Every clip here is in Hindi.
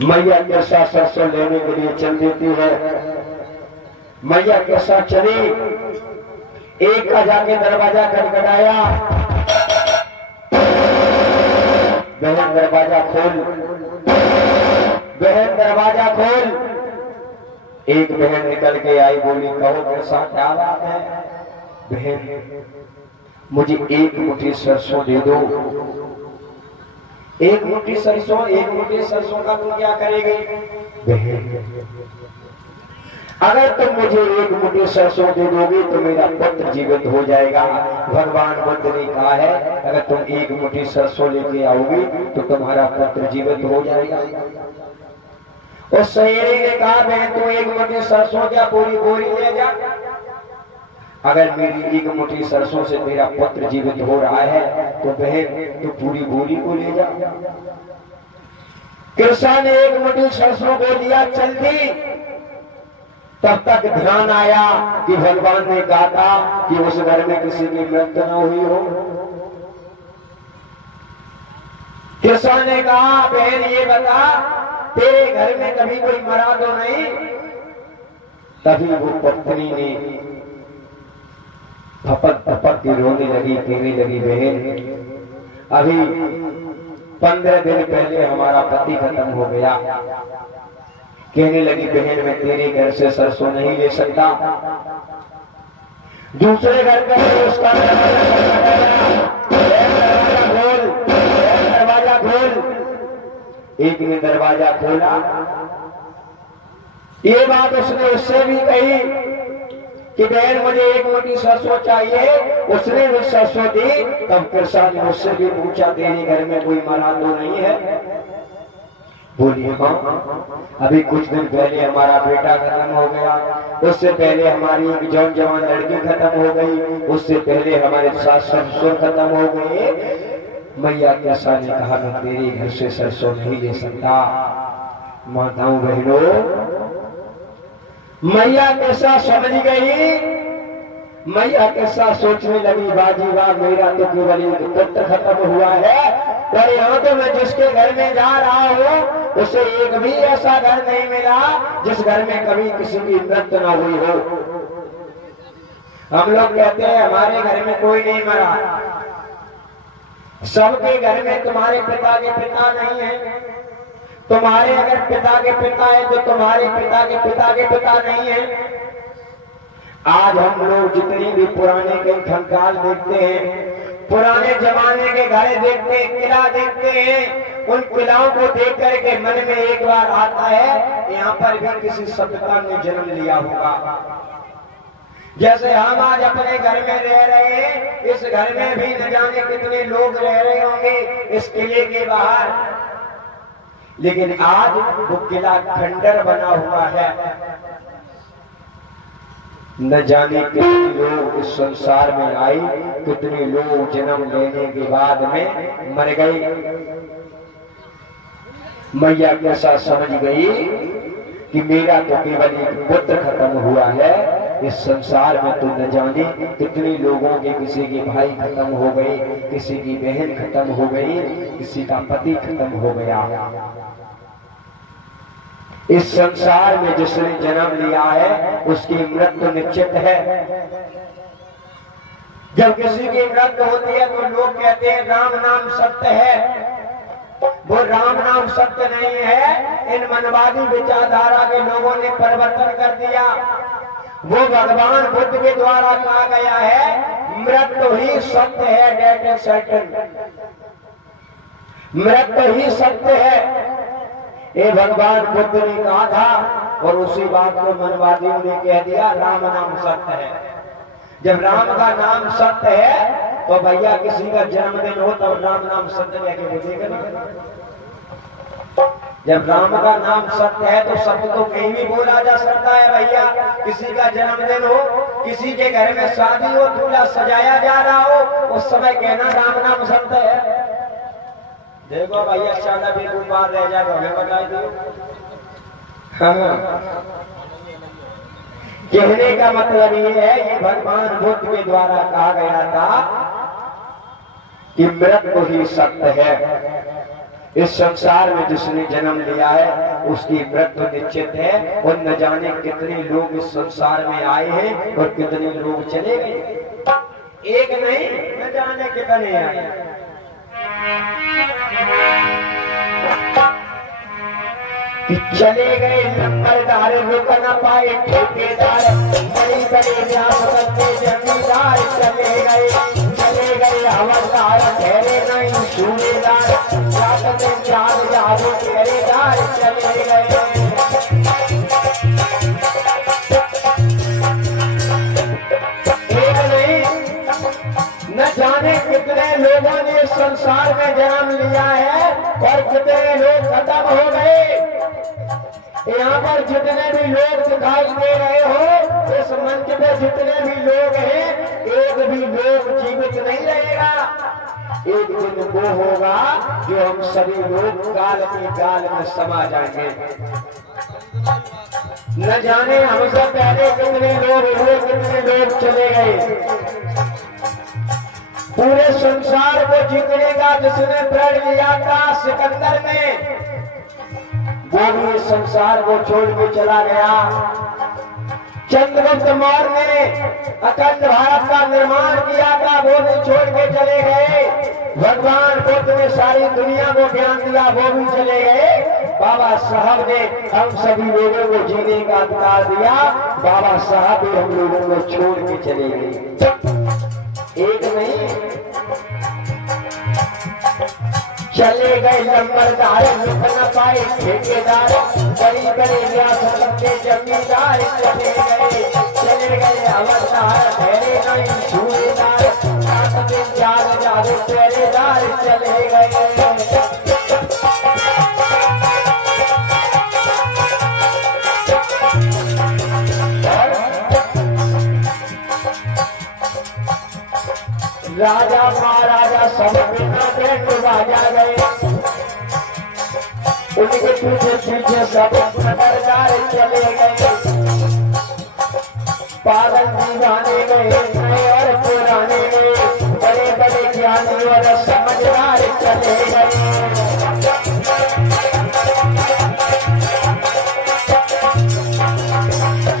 मैया के साथ सरसों लेने के लिए चल देती है। मैया के साथ चली, एक का जाके दरवाजा खटखटाया। बहन दरवाजा खोल, बहन दरवाजा खोल। एक बहन निकल के आई, बोली कहो कैसा क्या बात है। बहन मुझे एक मुट्ठी सरसों दे दो। एक मुट्ठी सरसों, एक मुट्ठी सरसों का तुम क्या करेगी। बहन अगर तुम मुझे एक मुट्ठी सरसों दे दोगे तो मेरा पुत्र जीवित हो जाएगा। भगवान बुद्ध ने कहा है अगर तुम एक मुट्ठी सरसों लेके आओगी तो तुम्हारा पुत्र जीवित हो जाएगा। उस सहेली ने कहा बहन तू एक मुट्ठी सरसों क्या पूरी बोरी ले जा। अगर मेरी एक मुट्ठी सरसों से मेरा पुत्र जीवित हो रहा है तो बहन तू पूरी बोरी को ले जा। कृष्ण ने एक मुट्ठी सरसों को दिया, चल दी। तब तक ध्यान आया कि भगवान ने कहा था कि उस घर में किसी की मृत्यु न हुई हो। कृष्ण ने कहा बहन ये बता तेरे घर में कभी कोई मरा तो नहीं। तभी वो पत्नी ने थपक थपक के रोने लगी, कहने लगी बहन अभी 15 दिन पहले हमारा पति खत्म हो गया। कहने लगी बहन मैं तेरे घर से सरसों नहीं ले सकता। दूसरे घर पे उसका दरवाजा खोल। एक ने दरवाजा खोला। ये बात उसने उससे भी कही कि बहन मुझे एक मुट्ठी सरसों चाहिए। उसने भी सरसों दी। तब कृष्ण ने उससे भी पूछा तेरे घर में कोई मरा तो नहीं है। बोली हाँ अभी कुछ दिन पहले हमारा बेटा खत्म हो गया। उससे पहले हमारी एक जवान लड़की खत्म हो गई। उससे पहले हमारे सास ससुर खत्म हो गए। मैया कृष्ण ने कहा मैं तेरे घर से सरसों नहीं ले सकता। माताओं बहनों मैया कृष्ण समझ गई। मैया कृष्ण सोचने लगी बाजी वाह मेरा तो केवल एक पुत्र खत्म हुआ है, पर यहाँ तो मैं जिसके घर में जा रहा हूँ उसे एक भी ऐसा घर नहीं मिला जिस घर में कभी किसी की मृत्यु न हुई हो। हम लोग कहते हैं हमारे घर में कोई नहीं मरा। सबके घर में तुम्हारे पिता के पिता नहीं है। तुम्हारे अगर पिता के पिता है तो तुम्हारे पिता के पिता के पिता नहीं है। आज हम लोग जितनी भी पुराने के कंकाल देखते हैं, पुराने जमाने के घर देखते हैं, किला देखते हैं, उन किलाओं को देख करके मन में एक बार आता है यहाँ पर भी किसी सभ्यता ने जन्म लिया होगा। जैसे हम आज अपने घर में रह रहे हैं, इस घर में भी न जाने कितने लोग रह रहे होंगे इस किले के बाहर, लेकिन आज वो किला खंडर बना हुआ है। न जाने कितने लोग इस संसार में आए, कितने लोग जन्म लेने के बाद में मर गए। मैया कैसा समझ गई कि मेरा तो केवल एक पुत्र खत्म हुआ है। इस संसार में तो न जाने कितने लोगों के किसी के भाई खत्म हो गए, किसी की बहन खत्म हो गई, किसी का पति खत्म हो गया। इस संसार में जिसने जन्म लिया है उसकी मृत्यु निश्चित है। जब किसी की मृत्यु होती है तो लोग कहते हैं राम नाम सत्य है। वो राम नाम सत्य नहीं है। इन मनवादी विचारधारा के लोगों ने परिवर्तन कर दिया। वो भगवान बुद्ध के द्वारा कहा गया है मृत्यु ही सत्य है। Death is certain. मृत्यु ही सत्य है। ये भगवान बुद्ध ने कहा था और उसी बात को मनवादियों ने कह दिया राम नाम सत्य है। जब राम का नाम सत्य है तो भैया किसी का जन्मदिन हो तो राम नाम सत्य लेके बोलेगा ना। जब राम का नाम सत्य है तो सत्य तो कहीं भी बोला जा सकता है भैया। किसी का जन्मदिन हो, किसी के घर में शादी हो, दूल्हा सजाया जा रहा हो, उस समय कहना राम नाम सत्य है। देखो भैया ज्यादा भी बात रह जाए तो हमें बता दो। कहने का मतलब ये है ये भगवान बुद्ध के द्वारा कहा गया था कि मृत्यु ही सत्य है। इस संसार में जिसने जन्म लिया है उसकी मृत्यु निश्चित है। और न जाने कितने लोग इस संसार में आए हैं और कितने लोग चले गए। एक नहीं, न जाने कितने आए। चले गए नंबरदार, रुक न पाए ठेकेदार, बड़ी बड़ी जमींदार चले गए हवलदार, ठहरे नहीं सूबेदार, पहरेदार चले गए। एक नहीं, न जाने कितने लोगों ने संसार में जन्म लिया है और कितने लोग खत्म हो गए। यहाँ पर जितने भी लोग दिखाई दे रहे हो, इस मंच पे जितने भी लोग हैं, एक भी लोग जीवित नहीं रहेगा। एक दिन वो होगा जो हम सभी लोग काल के काल में समा जाएंगे। न जाने हमसे पहले कितने लोग हुए, कितने लोग चले गए। पूरे संसार को जीतने जिसने प्रण लिया था सिकंदर में, वो भी इस संसार को छोड़ के चला गया। चंद्रगुप्त मौर्य ने अखंड भारत का निर्माण किया था, वो भी छोड़ के चले गए। भगवान बुद्ध ने सारी दुनिया को ज्ञान दिया, वो भी चले गए। बाबा साहब ने हम सभी लोगों को जीने का अधिकार दिया, बाबा साहब भी हम लोगों को छोड़ के चले गए। एक नहीं, चले गए नंबरदार, रुक न पाए ठेकेदार, बड़ी बड़ी रियासत के जमींदार चले गए हवलदार, ठहरे नहीं सूबेदार, पहरेदार चले गए। राजा महाराजा सब बिना बैंड बाजा गए, उनके पीछे पीछे सब सरदार चले गए। पागल दीवाने गए, नए और पुराने गए, बड़े बड़े ज्ञानी और समझदार चले गए।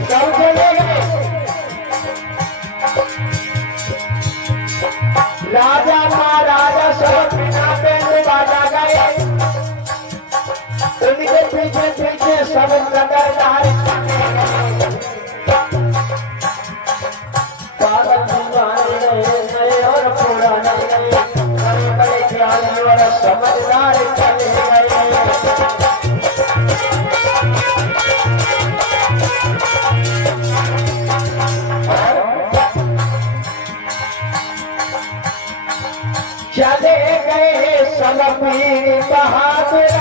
सब चले गए। राजा महाराजा सब बिना बैंड बाजा गए, उनके पीछे पीछे सब सरदार चले गए। पागल दीवाने गए, नए और पुराने गए, बड़े बड़े ज्ञानी और समझदार चले गए। चले गए सब वीर बहादुर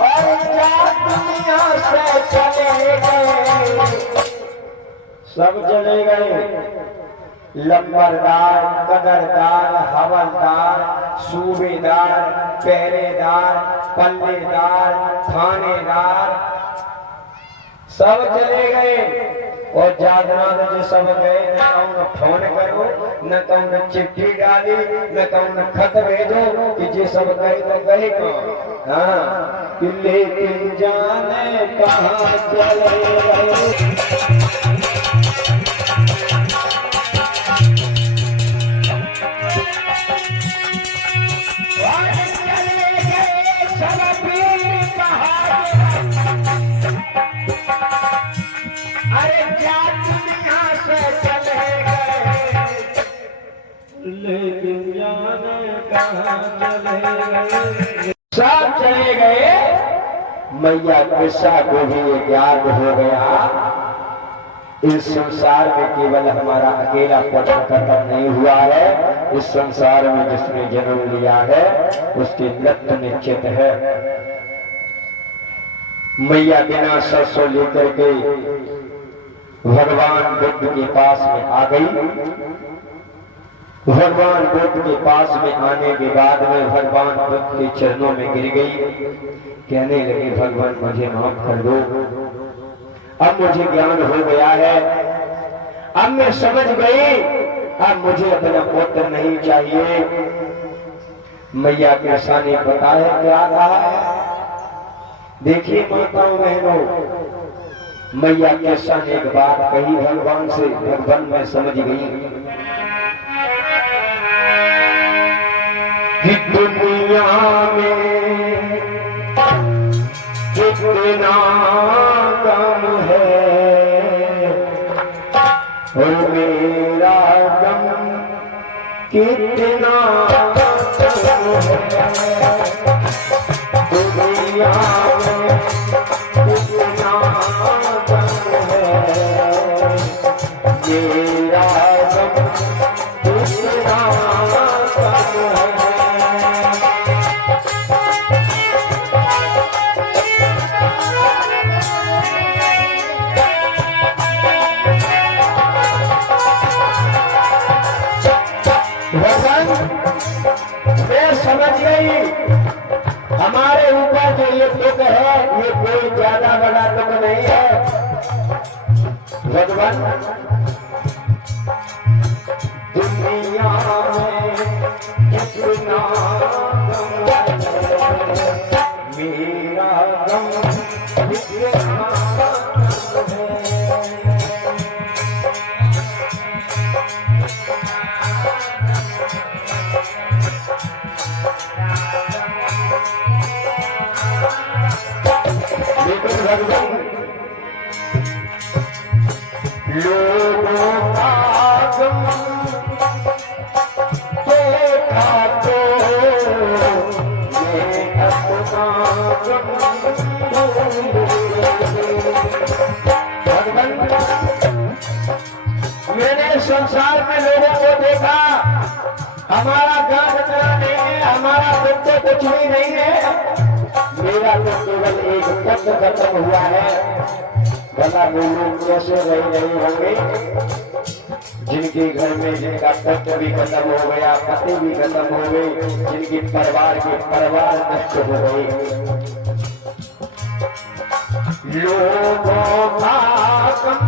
और दुनिया से चले गए। सब चले गए, लंबरदार, कदरदार, हवलदार, सूबेदार, पहरेदार, पल्लेदार, थानेदार, सब चले गए। और जागना जो सब गए, न कौन फोन करो, न कौन चिट्ठी डाली, न कौन खत भेजो कि जे सब गए तो गए कौन। हाँ, लेकिन जाने कहाँ चले गए। सब चले गए। मैया कृष्णा को भी ये ज्ञान हो गया, इस संसार में केवल हमारा अकेला पतन खत्म नहीं हुआ है। इस संसार में जिसने जन्म लिया है उसकी मृत्यु निश्चित है। मैया बिना सरसों लेकर के भगवान बुद्ध के पास में आ गई। भगवान बुद्ध के पास में आने के बाद में भगवान बुद्ध के चरणों में गिर गई, कहने लगी भगवान मुझे माफ कर दो, अब मुझे ज्ञान हो गया है, अब मैं समझ गई, अब मुझे अपना पुत्र नहीं चाहिए। मैया कृष्णा ने बताया क्या कहा है। देखिए माताओं बहनों, मैया कृष्णा ने एक बात कही भगवान से, भगवान में समझ गई कि दुनिया में कितना कम है और मेरा गम कितना कम है। दुनिया में कितना कम है मेरा गम कितना कम है। मैं समझ गई हमारे ऊपर जो ये दुख है ये कोई ज्यादा बड़ा दुख नहीं है। भगवान दुनिया में कितना गम है मेरा गम कितना कम है। लोगों का गम देखा तो ये अपना गम मैंने संसार में लोगों को देखा, हमारा गम इतना नहीं है, हमारा दुख तो कुछ भी नहीं है, मेरा तो केवल एक पद खत्म हुआ है। भला वो लोग कैसे रह रहे होंगे जिनके घर में जिनका पद भी खत्म हो गया, पति भी खत्म हो गए, जिनके परिवार के परिवार नष्ट हो गए। लोगों का गम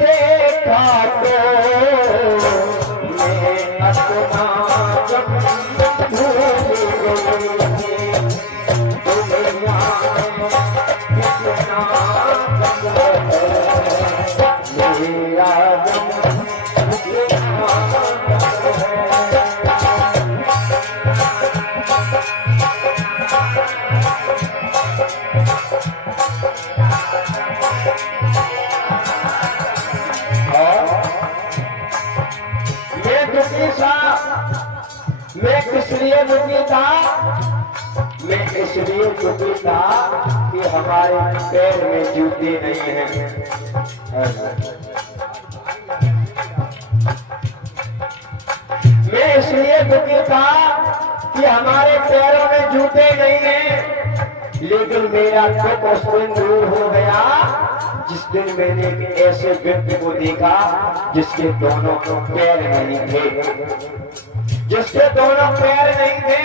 देखा तो मैं अपना गम भूल गई। दुनिया में कितना गम है मेरा गम कितना गम है। मैं किस लिए दुखी था? मैं इसलिए दुखी था कि हमारे पैर में जूते नहीं हैं। मैं इसलिए दुखी था कि हमारे पैरों में जूते नहीं हैं। लेकिन मेरा दुख उस दिन दूर हो गया जिस दिन मैंने एक ऐसे व्यक्ति को देखा जिसके दोनों पैर नहीं थे, जिसके दोनों पैर नहीं थे।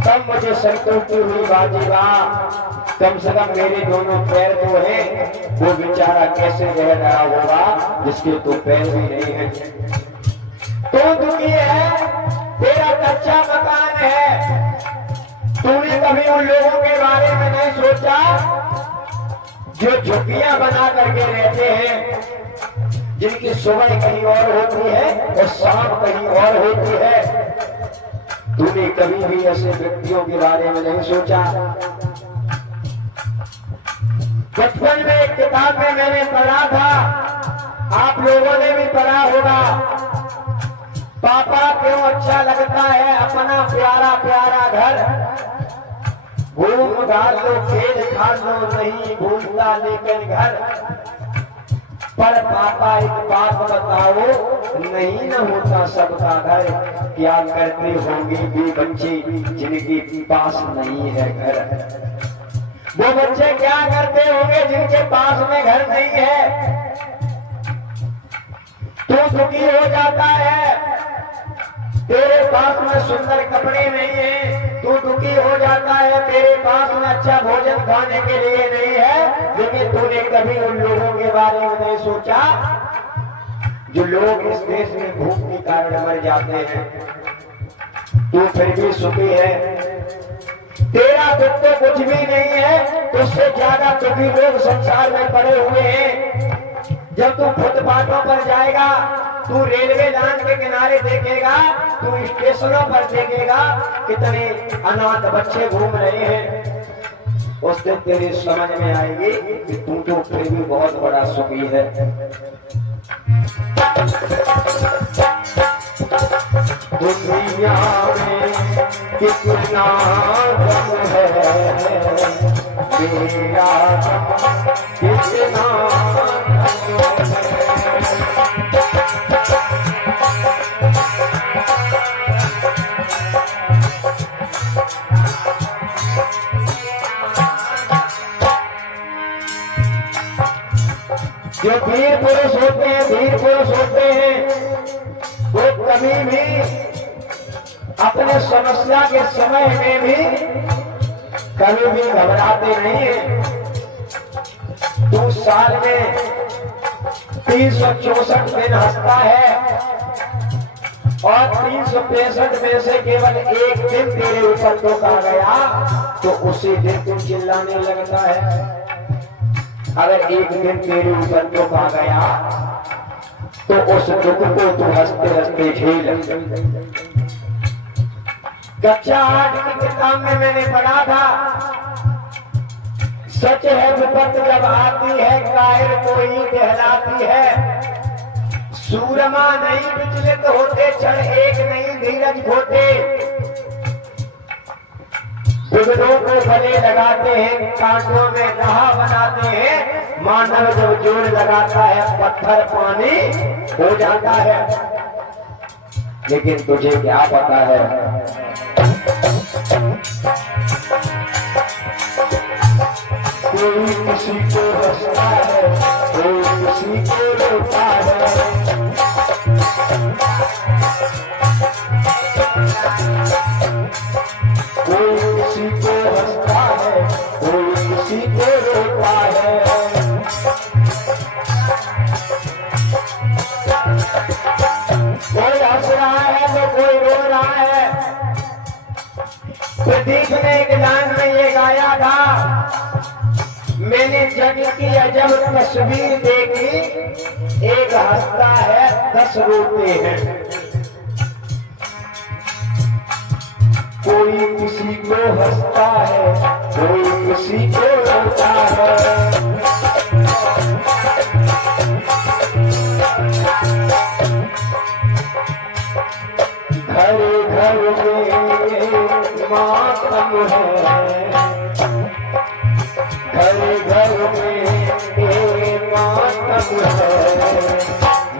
तब मुझे संतुष्टि हुई, बाजीबा कम से कम मेरे दोनों पैर तो हैं, वो बेचारा कैसे रह रहा होगा जिसके तो पैर भी नहीं है। तो दुखी है, तेरा कच्चा मकान है, तूने कभी उन लोगों के बारे में नहीं सोचा जो झुग्गियां बना करके रहते हैं, जिनकी सुबह कहीं और होती है और शाम कहीं और होती है। तूने कभी भी ऐसे व्यक्तियों के बारे में नहीं सोचा? बचपन में एक किताब में मैंने पढ़ा था, आप लोगों ने भी पढ़ा होगा, पापा क्यों अच्छा लगता है अपना प्यारा प्यारा घर, घूम घाल लो खेल खाल लो नहीं भूलता लेकिन घर। पर पापा एक बात बताओ, नहीं न होता सबका घर, क्या करते होंगे वे बच्चे जिनके पास नहीं है घर? वो बच्चे क्या करते होंगे जिनके पास में घर नहीं है? तू दुखी हो जाता है, तेरे पास में सुंदर कपड़े नहीं है, तू दुखी हो जाता है, तेरे पास में अच्छा भोजन खाने के लिए नहीं है, लेकिन तूने कभी उन लोगों के बारे में नहीं सोचा जो लोग इस देश में भूख के कारण मर जाते हैं, तू फिर भी सुखी है। तेरा दुख तो कुछ भी नहीं है, उससे ज्यादा दुखी लोग संसार में पड़े हुए हैं। जब तू फुटपाथों पर जाएगा, तू रेलवे लाइन के किनारे देखेगा, तू स्टेशनों पर देखेगा कितने अनाथ बच्चे घूम रहे हैं, उस दिन तेरी समझ में आएगी कि तू तो फिर भी बहुत बड़ा सुखी है। दुनिया में कितना गम है, मेरा कितना जो वीर पुरुष होते हैं, वीर पुरुष होते हैं, वो कभी भी अपने समस्या के समय में भी कभी भी घबराते नहीं है। तू साल में 364 दिन हंसता है और 365 में से केवल एक दिन तेरे ऊपर दुख आ गया तो उसी दिन तू चिल्लाने लगता है। अगर एक दिन तेरे ऊपर दुख आ गया तो उस दुख को तू हंसते हंसते झेल। कक्षा 8 की किताब में मैंने पढ़ा था, सच है विपत्त जब आती है कायर को ही कहलाती है। सूरमा नहीं विचलित होते, क्षण एक नहीं धीरज खोते। बिगड़ों को गले लगाते हैं, कांटों में राह बनाते हैं। मानव जब जोर लगाता है पत्थर पानी हो जाता है। लेकिन तुझे क्या पता है, कोई किसी को हंसता है, कोई किसी को रोता है। कोई किसी को हंसता है, कोई किसी को रोता है। कोई हंस रहा है तो कोई रो रहा है। प्रदीप ने एक गान में ये गाया था, मैंने जग की अजब तस्वीर देखी, एक हंसता है 10 रोते हैं। कोई किसी को हंसता है, कोई किसी को रोता है। घर घर में मातम है, घर घर में मातम है।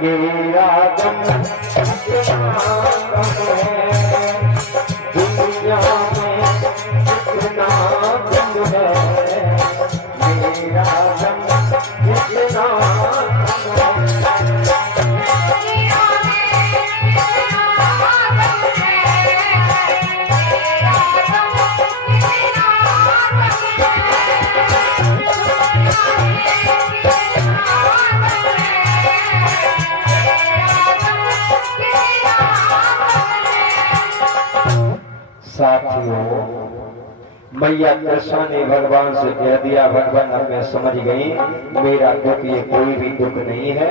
मेरा गम मातम है, दुनिया में कितना गम है। मेरा गम कितना साथियों, मैया कृष्ण ने भगवान से कह दिया, भगवान अब मैं समझ गई, मेरा दुख ये कोई भी दुख नहीं है।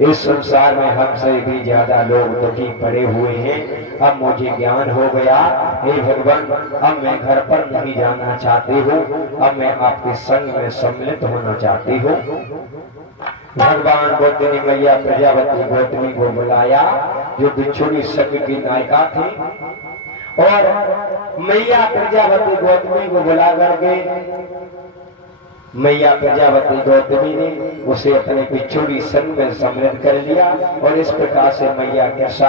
इस संसार में हमसे भी ज्यादा लोग दुखी पड़े हुए हैं। अब मुझे ज्ञान हो गया, हे भगवान अब मैं घर पर नहीं जाना चाहती हूँ, अब मैं आपके संग में सम्मिलित होना चाहती हूँ। भगवान बुद्ध ने मैया प्रजापति गौतमी को बुलाया, जो बिच्छुड़ी संघ की नायिका थी, और मैया प्रजापति गौतमी को बुला करके मैया प्रजापति गौतमी ने उसे अपने बिच्छुड़ी संघ में सम्मिलित कर लिया। और इस प्रकार से मैया कृष्णा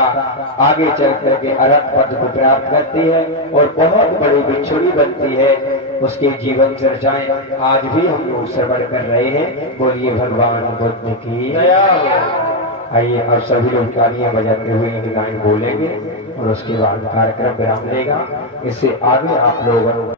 आगे चल करके अरहत पद को प्राप्त करती है और बहुत बड़ी बिच्छुड़ी बनती है। उसके जीवन चर्चाएं आज भी हम लोग श्रवण कर रहे हैं। बोलिए भगवान बुद्ध की। आइए अब सभी लोग तालियां बजाते हुए लाइन बोलेंगे और उसके बाद कार्यक्रम विराम लेगा। इससे आगे आप लोग